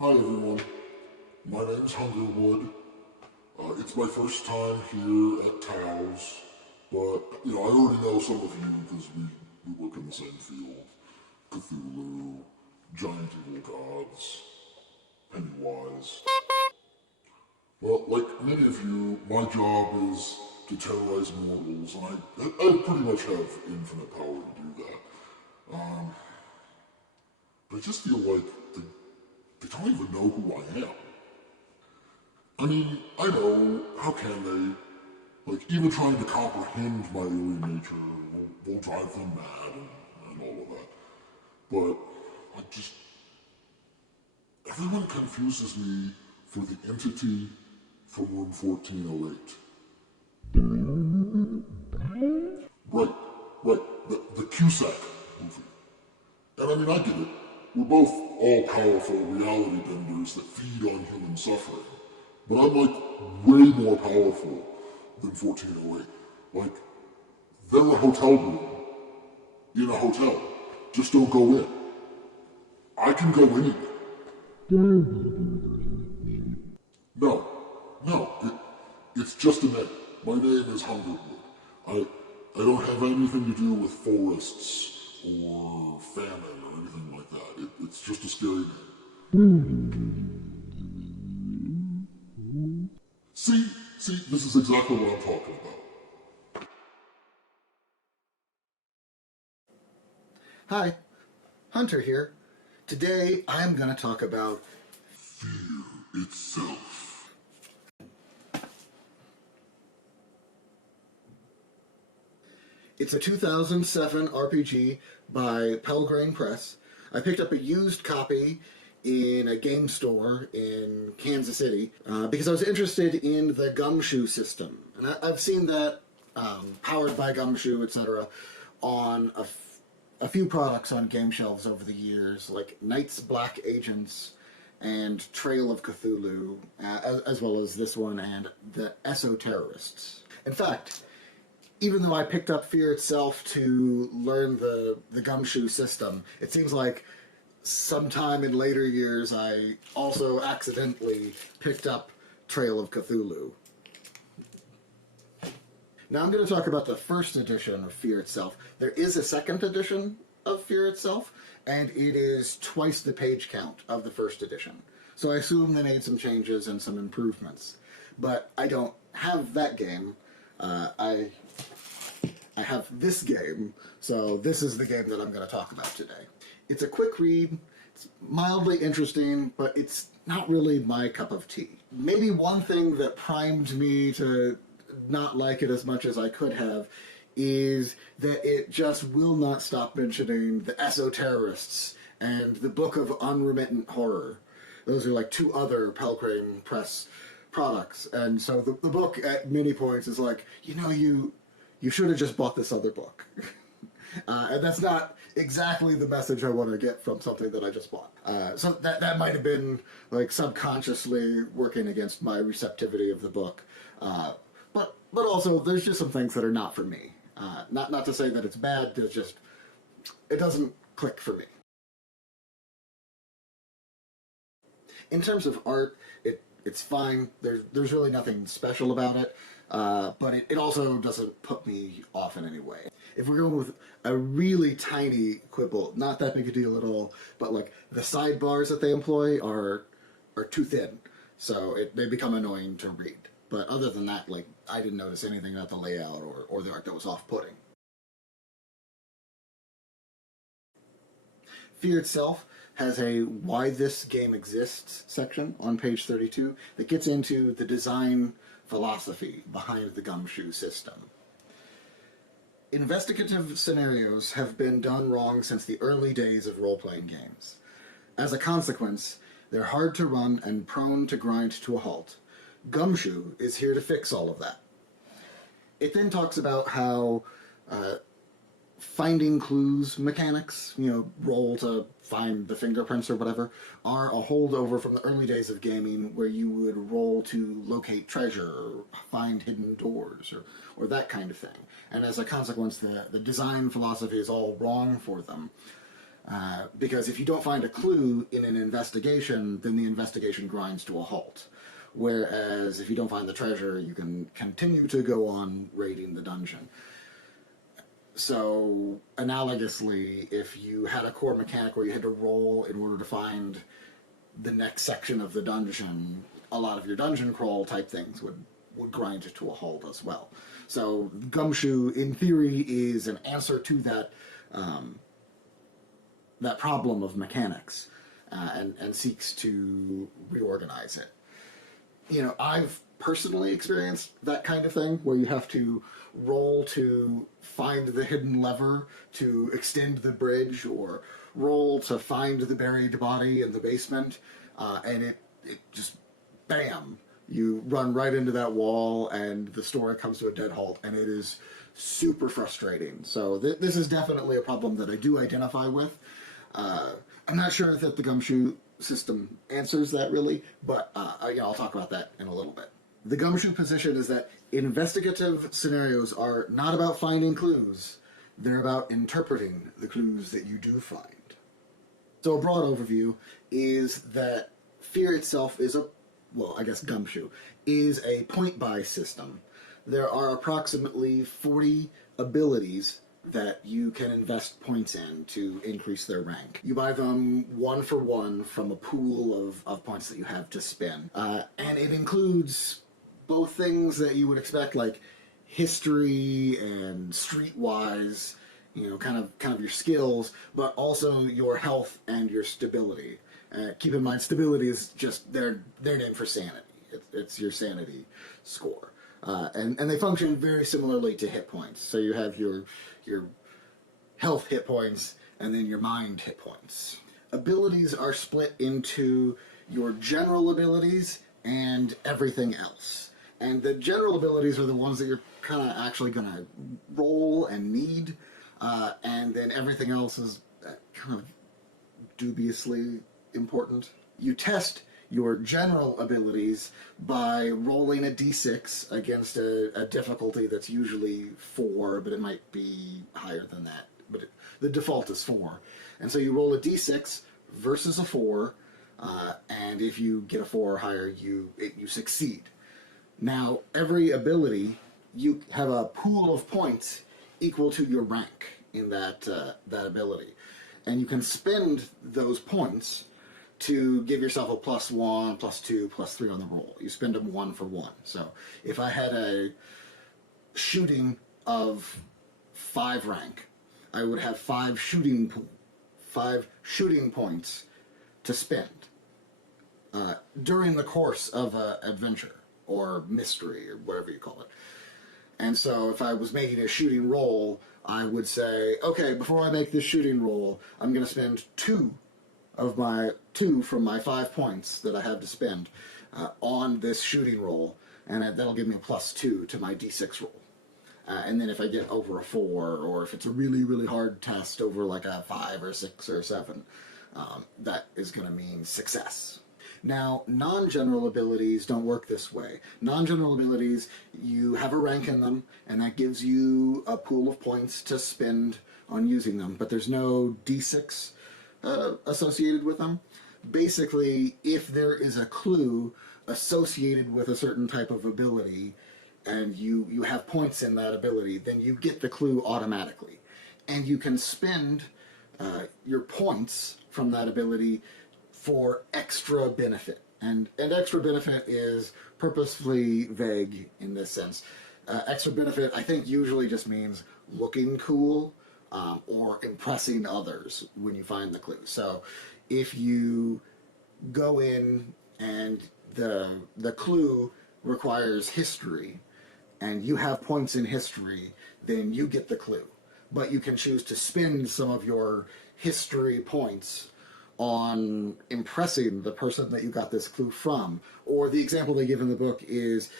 Hi everyone, my name's Hungerwood. It's my first time here at Taos, but I already know some of you because we work in the same field. Cthulhu, giant evil gods, Pennywise. Well, like many of you, my job is to terrorize mortals, and I pretty much have infinite power to do that. But I just feel like they don't even know who I am. I mean, I know, how can they? Like, even trying to comprehend my alien nature will drive them mad and all of that. But, everyone confuses me for the entity from room 1408. Right, right, the Cusack movie. And I mean, I get it. We're both all-powerful reality benders that feed on human suffering. But I'm like way more powerful than 1408. Like, they're a hotel room in a hotel. Just don't go in. I can go anywhere. No, no, it's just a name. My name is Hungerwood. I don't have anything to do with forests or famine or anything like that. It's just a scary name. See, this is exactly what I'm talking about. Hi, Hunter here. Today I'm going to talk about Fear itself. it's a 2007 RPG by Pelgrane Press. I picked up a used copy in a game store in Kansas City because I was interested in the gumshoe system. And I've seen that powered by gumshoe, etc., on a few products on game shelves over the years, like Knight's Black Agents and Trail of Cthulhu, as well as this one and the Esoterrorists. In fact, even though I picked up Fear itself to learn the gumshoe system, it seems like sometime in later years I also accidentally picked up Trail of Cthulhu. Now I'm going to talk about the first edition of Fear itself. There is a second edition of Fear itself, and it is twice the page count of the first edition. So I assume they made some changes and some improvements. But I don't have that game. I have this game, so this is the game that I'm going to talk about today. It's a quick read, it's mildly interesting, but it's not really my cup of tea. Maybe one thing that primed me to not like it as much as I could have is that it just will not stop mentioning the Esoterrorists and the Book of Unremittent Horror. Those are like two other Pelgrane Press products, and so the book at many points is like, you should have just bought this other book. And that's not exactly the message I want to get from something that I just bought. So that might have been like subconsciously working against my receptivity of the book. But also, there's just some things that are not for me. Not to say that it's bad, there's just, it doesn't click for me. In terms of art, it's fine. There's really nothing special about it. But it also doesn't put me off in any way. If we're going with a really tiny quibble, not that big a deal at all, but like the sidebars that they employ are too thin, so they become annoying to read. But other than that, like, I didn't notice anything about the layout or the art that was off-putting. Fear itself has a Why This Game Exists section on page 32 that gets into the design philosophy behind the gumshoe system. Investigative scenarios have been done wrong since the early days of role-playing games. As a consequence, they're hard to run and prone to grind to a halt. Gumshoe is here to fix all of that. It then talks about how finding clues mechanics, roll to find the fingerprints or whatever, are a holdover from the early days of gaming where you would roll to locate treasure or find hidden doors or that kind of thing. And as a consequence, the design philosophy is all wrong for them. Because if you don't find a clue in an investigation, then the investigation grinds to a halt. Whereas if you don't find the treasure, you can continue to go on raiding the dungeon. So, analogously, if you had a core mechanic where you had to roll in order to find the next section of the dungeon, a lot of your dungeon crawl type things would grind it to a halt as well. So, Gumshoe, in theory, is an answer to that that problem of mechanics, and seeks to reorganize it. You know, I've personally experienced that kind of thing where you have to roll to find the hidden lever to extend the bridge, or roll to find the buried body in the basement, and it just, bam, you run right into that wall and the story comes to a dead halt, and it is super frustrating. So this is definitely a problem that I do identify with. I'm not sure that the Gumshoe system answers that really, but I'll talk about that in a little bit. The Gumshoe position is that investigative scenarios are not about finding clues, they're about interpreting the clues that you do find. So a broad overview is that Fear itself is Gumshoe is a point-buy system. There are approximately 40 abilities that you can invest points in to increase their rank. You buy them one for one from a pool of points that you have to spend. And it includes both things that you would expect, like history and streetwise, kind of your skills, but also your health and your stability. Keep in mind, stability is just their name for sanity. It's your sanity score. And they function very similarly to hit points. So you have your health hit points and then your mind hit points. Abilities are split into your general abilities and everything else. And the general abilities are the ones that you're kind of actually going to roll and need. And then everything else is kind of dubiously important. You test your general abilities by rolling a d6 against a difficulty that's usually 4, but it might be higher than that. But the default is 4. And so you roll a d6 versus a 4, and if you get a 4 or higher, you succeed. Now, every ability, you have a pool of points equal to your rank in that ability. And you can spend those points to give yourself a +1, +2, +3 on the roll. You spend them 1 for 1. So if I had a shooting of 5 rank, I would have 5 shooting points to spend during the course of an adventure or mystery or whatever you call it. And so if I was making a shooting roll, I would say, okay, before I make this shooting roll, I'm going to spend 2 from my 5 points that I have to spend on this shooting roll, and that'll give me a +2 to my d6 roll. And then if I get over a 4, or if it's a really, really hard test over like a 5 or 6 or 7, that is going to mean success. Now, non-general abilities don't work this way. Non-general abilities, you have a rank in them, and that gives you a pool of points to spend on using them, but there's no d6 associated with them. Basically, if there is a clue associated with a certain type of ability, and you have points in that ability, then you get the clue automatically. And you can spend your points from that ability for extra benefit. And extra benefit is purposefully vague in this sense. Extra benefit, I think, usually just means looking cool, or impressing others when you find the clue. So if you go in and the clue requires history, and you have points in history, then you get the clue. But you can choose to spend some of your history points on impressing the person that you got this clue from. Or the example they give in the book is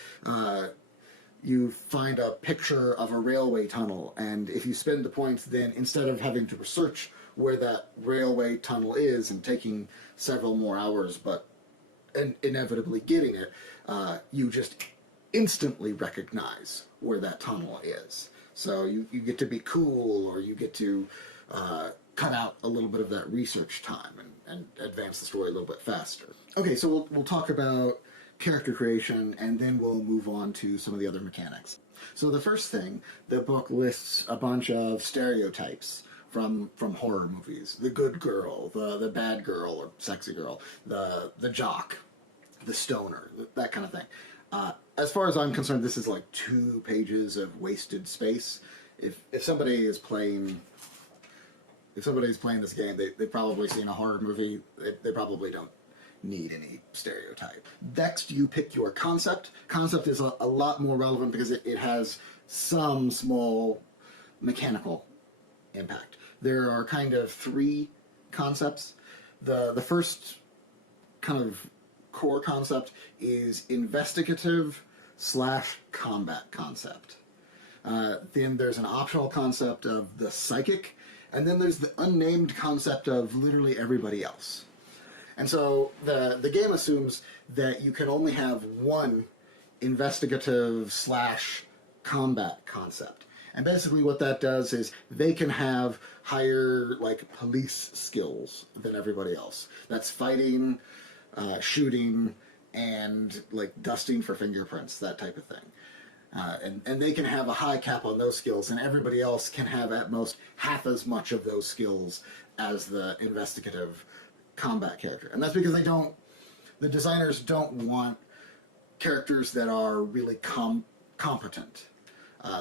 you find a picture of a railway tunnel, and if you spend the points, then instead of having to research where that railway tunnel is and taking several more hours, but inevitably getting it, you just instantly recognize where that tunnel is. So you get to be cool, or you get to cut out a little bit of that research time and advance the story a little bit faster. Okay, so we'll talk about character creation, and then we'll move on to some of the other mechanics. So the first thing, the book lists a bunch of stereotypes from horror movies. The good girl, the bad girl or sexy girl, the jock, the stoner, that kind of thing. As far as I'm concerned, this is like 2 pages of wasted space. If somebody's playing this game, they've probably seen a horror movie. They probably don't need any stereotype. Next, you pick your concept. Concept is a lot more relevant because it has some small mechanical impact. There are kind of 3 concepts. The first kind of core concept is investigative/combat concept. Then there's an optional concept of the psychic, and then there's the unnamed concept of literally everybody else. And so the game assumes that you can only have one investigative/combat concept. And basically what that does is they can have higher, like, police skills than everybody else. That's fighting, shooting, and, like, dusting for fingerprints, that type of thing. And they can have a high cap on those skills, and everybody else can have at most half as much of those skills as the investigative combat character. And that's because the designers don't want characters that are really competent.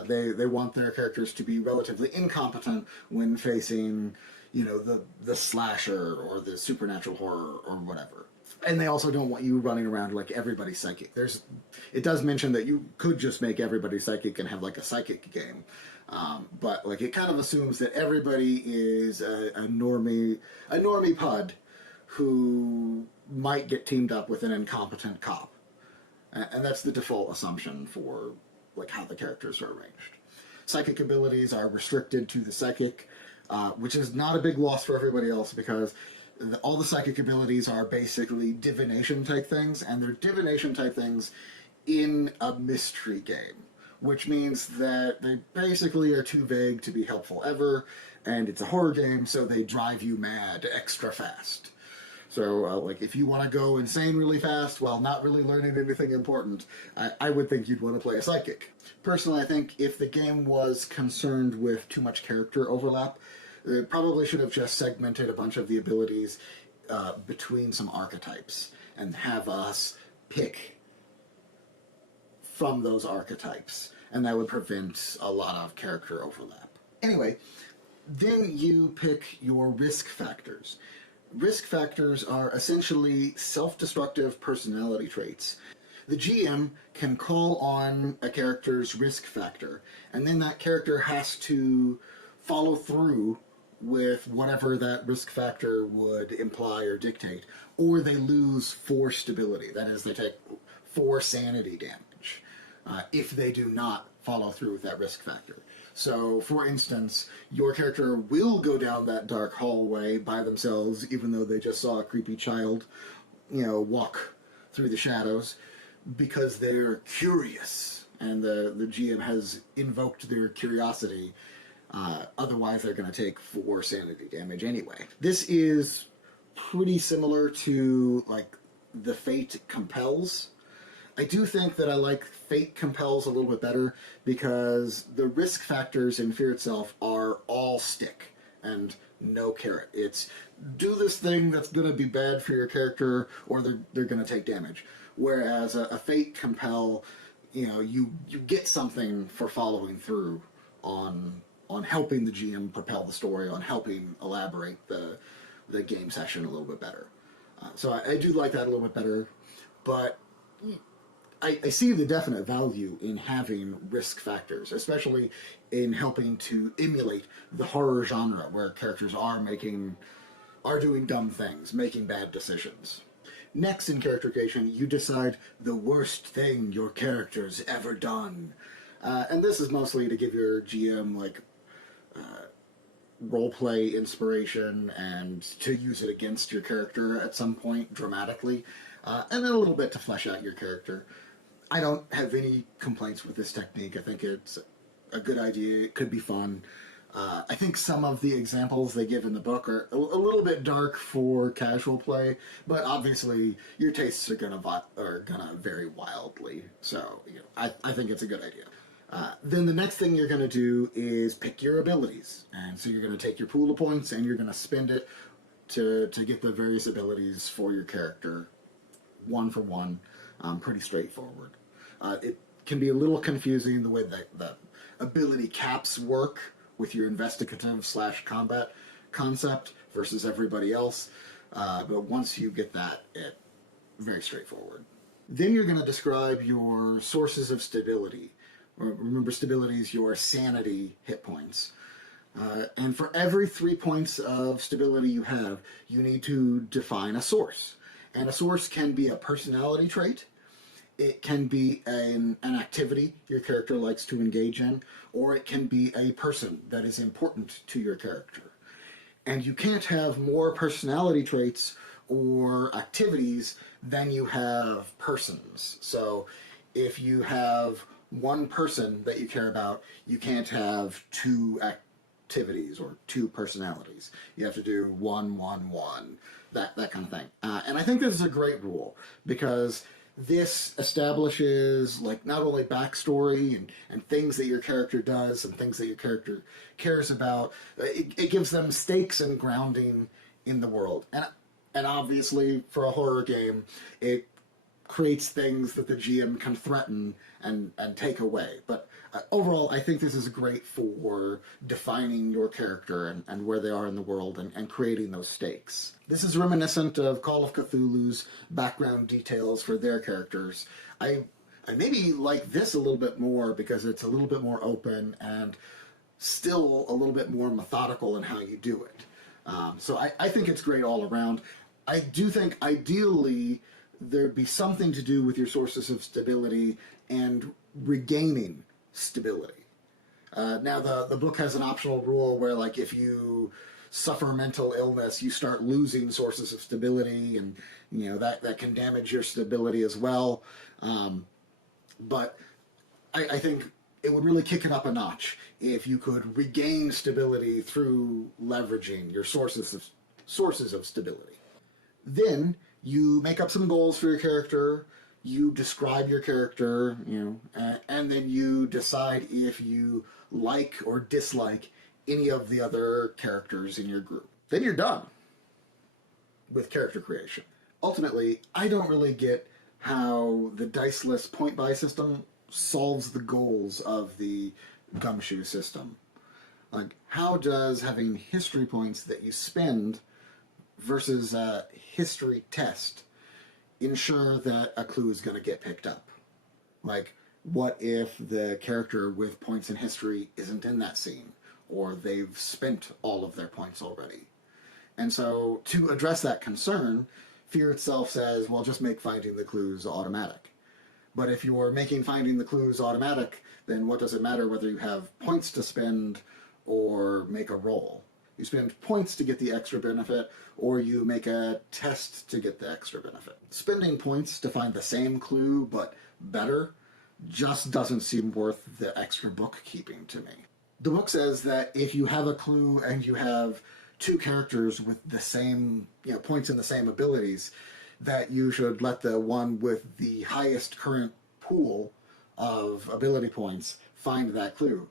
They want their characters to be relatively incompetent when facing, the slasher or the supernatural horror or whatever. And they also don't want you running around like everybody's psychic. It does mention that you could just make everybody psychic and have like a psychic game. But like it kind of assumes that everybody is a normie pud who might get teamed up with an incompetent cop. And that's the default assumption for like how the characters are arranged. Psychic abilities are restricted to the psychic, which is not a big loss for everybody else because all the psychic abilities are basically divination type things, and they're divination type things in a mystery game, which means that they basically are too vague to be helpful ever, and it's a horror game, so they drive you mad extra fast. So, like, if you want to go insane really fast while not really learning anything important, I would think you'd want to play a psychic. Personally, I think if the game was concerned with too much character overlap, it probably should have just segmented a bunch of the abilities between some archetypes and have us pick from those archetypes, and that would prevent a lot of character overlap. Anyway, then you pick your risk factors. Risk factors are essentially self-destructive personality traits. The GM can call on a character's risk factor, and then that character has to follow through with whatever that risk factor would imply or dictate, or they lose 4 stability. That is, they take 4 sanity damage if they do not follow through with that risk factor. So, for instance, your character will go down that dark hallway by themselves, even though they just saw a creepy child, walk through the shadows, because they're curious, and the GM has invoked their curiosity. Otherwise, they're going to take 4 sanity damage anyway. This is pretty similar to, like, the Fate Compels. I do think that I like Fate Compels a little bit better because the risk factors in Fear itself are all stick and no carrot. It's do this thing that's going to be bad for your character or they're going to take damage. Whereas a Fate Compel, you get something for following through on helping the GM propel the story, on helping elaborate the game session a little bit better. So I do like that a little bit better, but I see the definite value in having risk factors, especially in helping to emulate the horror genre where characters are doing dumb things, making bad decisions. Next in character creation, you decide the worst thing your character's ever done. And this is mostly to give your GM, roleplay inspiration and to use it against your character at some point dramatically, and then a little bit to flesh out your character. I don't have any complaints with this technique. I think it's a good idea. It could be fun. I think some of the examples they give in the book are a little bit dark for casual play, but obviously your tastes are gonna vary wildly. So I think it's a good idea. Then the next thing you're going to do is pick your abilities, and so you're going to take your pool of points and you're going to spend it to get the various abilities for your character, one for one. Pretty straightforward. It can be a little confusing the way that the ability caps work with your investigative / combat concept versus everybody else. But once you get that, it's very straightforward. Then you're going to describe your sources of stability. Remember, stability is your sanity hit points. And for every 3 points of stability you have, you need to define a source. And a source can be a personality trait, it can be an activity your character likes to engage in, or it can be a person that is important to your character. And you can't have more personality traits or activities than you have persons. So if you have one person that you care about, you can't have 2 activities or 2 personalities. You have to do 1, 1, 1, that kind of thing. And I think this is a great rule because this establishes like not only backstory and things that your character does and things that your character cares about, it gives them stakes and grounding in the world. And obviously for a horror game, it creates things that the GM can threaten and take away. But overall, I think this is great for defining your character and where they are in the world and creating those stakes. This is reminiscent of Call of Cthulhu's background details for their characters. I maybe like this a little bit more because it's a little bit more open and still a little bit more methodical in how you do it. So I think it's great all around. I do think ideally there'd be something to do with your sources of stability and regaining stability. Now, the book has an optional rule where, like, if you suffer mental illness, you start losing sources of stability, and that can damage your stability as well. But I think it would really kick it up a notch if you could regain stability through leveraging your sources of stability. Then you make up some goals for your character, you describe your character, and then you decide if you like or dislike any of the other characters in your group. Then you're done with character creation. Ultimately, I don't really get how the diceless point buy system solves the goals of the gumshoe system. Like, how does having history points that you spend versus a history test ensure that a clue is going to get picked up? Like, what if the character with points in history isn't in that scene, or they've spent all of their points already? And so, to address that concern, Fear itself says, well, just make finding the clues automatic. But if you're making finding the clues automatic, then what does it matter whether you have points to spend or make a roll? You spend points to get the extra benefit, or you make a test to get the extra benefit. Spending points to find the same clue, but better, just doesn't seem worth the extra bookkeeping to me. The book says that if you have a clue and you have 2 characters with the same, points in the same abilities, that you should let the one with the highest current pool of ability points find that clue.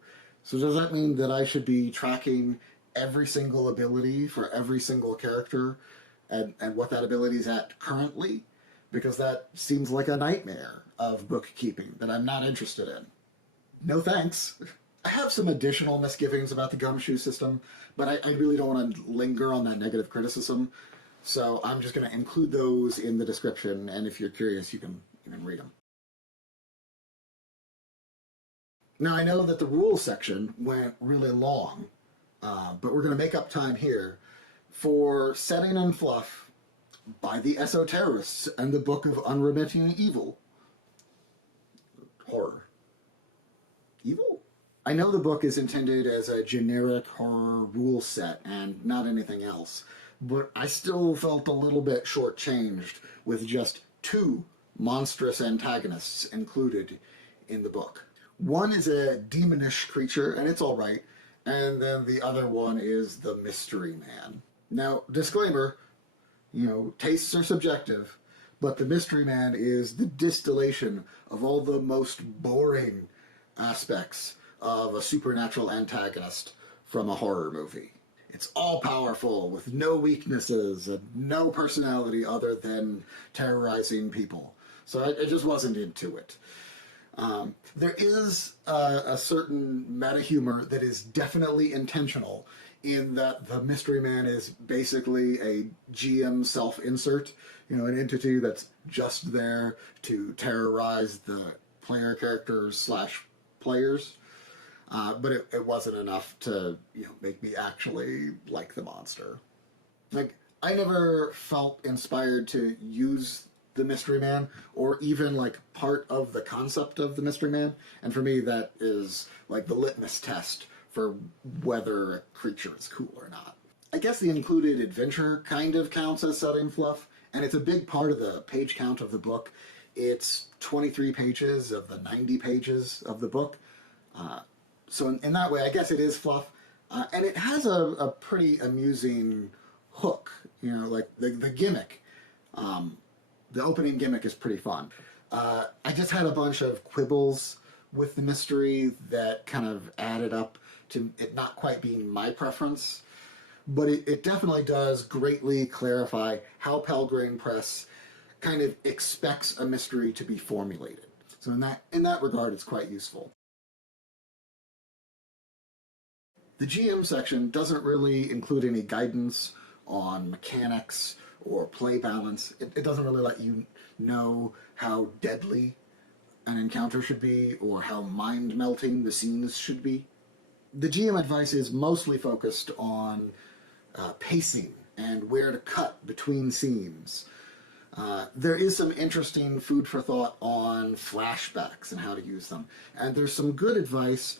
So does that mean that I should be tracking every single ability for every single character and what that ability is at currently? Because that seems like a nightmare of bookkeeping that I'm not interested in. No thanks. I have some additional misgivings about the gumshoe system, but I really don't want to linger on that negative criticism. So I'm just going to include those in the description, and if you're curious, you can read them. Now, I know that the rules section went really long, but we're going to make up time here for Setting and Fluff by the Esoterrorists and the Book of Unremitting Evil. Horror. Evil? I know the book is intended as a generic horror rule set and not anything else, but I still felt a little bit shortchanged with just 2 monstrous antagonists included in the book. One is a demonish creature, and it's alright, And then the other one is the Mystery Man. Now, disclaimer, tastes are subjective, but the Mystery Man is the distillation of all the most boring aspects of a supernatural antagonist from a horror movie. It's all powerful with no weaknesses and no personality other than terrorizing people. So I just wasn't into it. There is a certain meta humor that is definitely intentional in that the Mystery Man is basically a GM self-insert, an entity that's just there to terrorize the player characters slash players. But it wasn't enough to, make me actually like the monster. Like, I never felt inspired to use the Mystery Man, or even like part of the concept of the Mystery Man. And for me, that is like the litmus test for whether a creature is cool or not. I guess the included adventure kind of counts as setting fluff, and it's a big part of the page count of the book. It's 23 pages of the 90 pages of the book. So in that way, I guess it is fluff. And it has a pretty amusing hook, like the gimmick. The opening gimmick is pretty fun. I just had a bunch of quibbles with the mystery that kind of added up to it not quite being my preference. But it definitely does greatly clarify how Pelgrane Press kind of expects a mystery to be formulated. So in that regard, it's quite useful. The GM section doesn't really include any guidance on mechanics or play balance. It doesn't really let you know how deadly an encounter should be or how mind-melting the scenes should be. The GM advice is mostly focused on pacing and where to cut between scenes. There is some interesting food for thought on flashbacks and how to use them. And there's some good advice,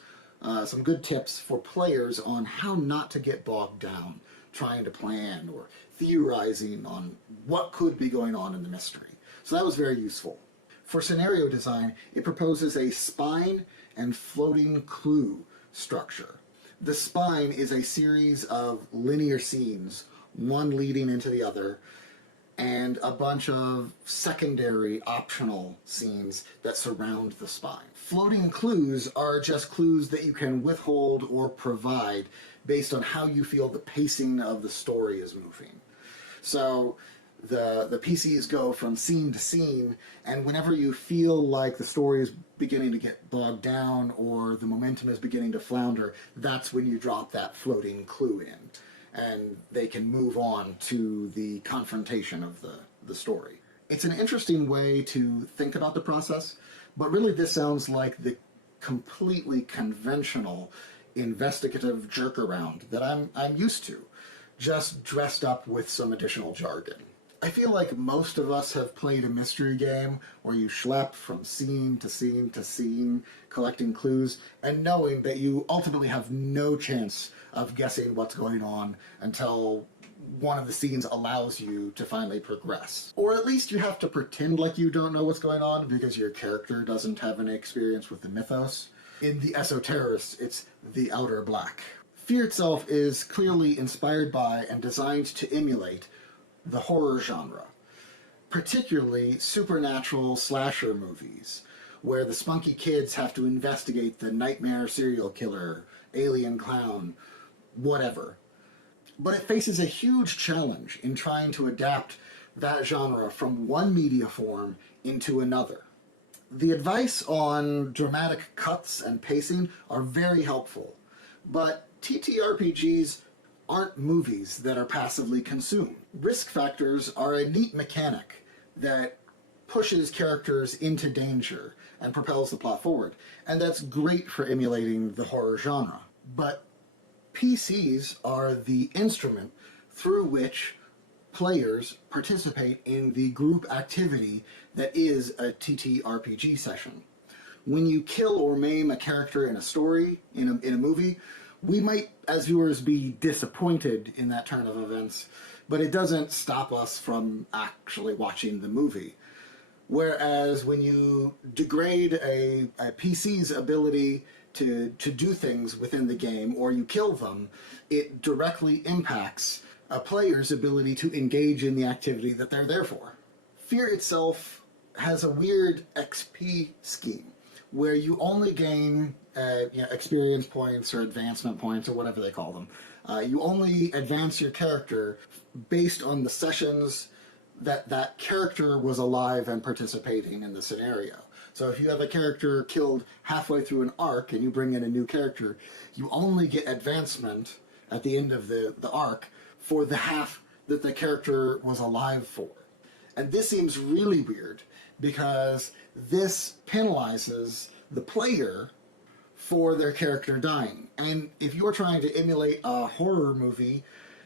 some good tips for players on how not to get bogged down trying to plan or theorizing on what could be going on in the mystery. So that was very useful. For scenario design, it proposes a spine and floating clue structure. The spine is a series of linear scenes, one leading into the other, and a bunch of secondary optional scenes that surround the spine. Floating clues are just clues that you can withhold or provide based on how you feel the pacing of the story is moving. So the PCs go from scene to scene, and whenever you feel like the story is beginning to get bogged down or the momentum is beginning to flounder, that's when you drop that floating clue in, and they can move on to the confrontation of the story. It's an interesting way to think about the process, but really this sounds like the completely conventional investigative jerk around that I'm used to, just dressed up with some additional jargon. I feel like most of us have played a mystery game where you schlep from scene to scene to scene, collecting clues, and knowing that you ultimately have no chance of guessing what's going on until one of the scenes allows you to finally progress. Or at least you have to pretend like you don't know what's going on because your character doesn't have any experience with the mythos. In the Esoterrorists, it's the Outer Black. Fear itself is clearly inspired by and designed to emulate the horror genre, particularly supernatural slasher movies, where the spunky kids have to investigate the nightmare serial killer, alien clown, whatever. But it faces a huge challenge in trying to adapt that genre from one media form into another. The advice on dramatic cuts and pacing are very helpful, but TTRPGs aren't movies that are passively consumed. Risk factors are a neat mechanic that pushes characters into danger and propels the plot forward, and that's great for emulating the horror genre. But PCs are the instrument through which players participate in the group activity that is a TTRPG session. When you kill or maim a character in a story, in a movie, we might, as viewers, be disappointed in that turn of events, but it doesn't stop us from actually watching the movie. Whereas when you degrade a PC's ability to do things within the game, or you kill them, it directly impacts a player's ability to engage in the activity that they're there for. Fear itself has a weird XP scheme where you only gain experience points or advancement points or whatever they call them. You only advance your character based on the sessions that character was alive and participating in the scenario. So if you have a character killed halfway through an arc and you bring in a new character, you only get advancement at the end of the arc for the half that the character was alive for. And this seems really weird because this penalizes the player for their character dying. And if you're trying to emulate a horror movie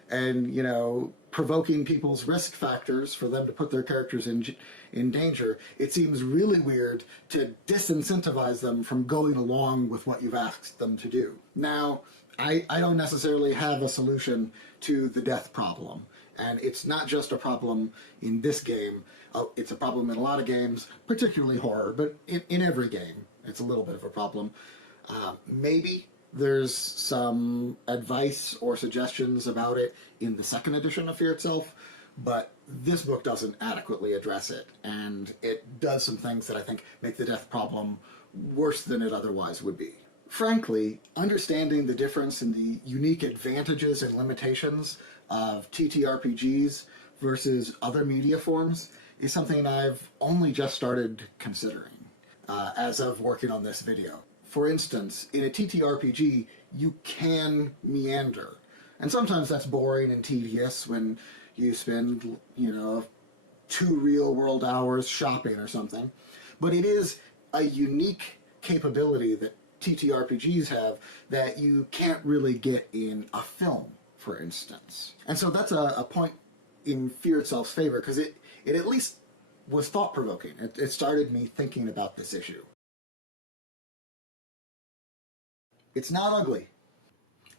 and, provoking people's risk factors for them to put their characters in danger, it seems really weird to disincentivize them from going along with what you've asked them to do. Now, I don't necessarily have a solution to the death problem. And it's not just a problem in this game. It's a problem in a lot of games, particularly horror, but in every game, it's a little bit of a problem. Maybe there's some advice or suggestions about it in the second edition of Fear Itself, but this book doesn't adequately address it, and it does some things that I think make the death problem worse than it otherwise would be. Frankly, understanding the difference in the unique advantages and limitations of TTRPGs versus other media forms is something I've only just started considering as of working on this video. For instance, in a TTRPG, you can meander. And sometimes that's boring and tedious when you spend, 2 real-world hours shopping or something. But it is a unique capability that TTRPGs have that you can't really get in a film, for instance. And so that's a point in Fear Itself's favor, because it at least was thought-provoking. It started me thinking about this issue. It's not ugly.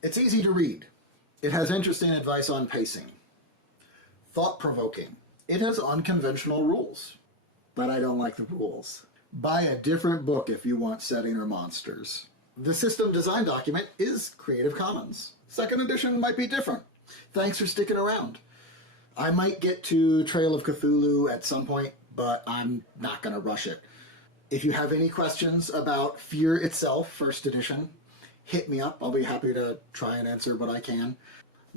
It's easy to read. It has interesting advice on pacing. Thought-provoking. It has unconventional rules. But I don't like the rules. Buy a different book if you want setting or monsters. The system design document is Creative Commons. Second edition might be different. Thanks for sticking around. I might get to Trail of Cthulhu at some point, but I'm not going to rush it. If you have any questions about Fear Itself, first edition, hit me up. I'll be happy to try and answer what I can.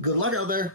Good luck out there.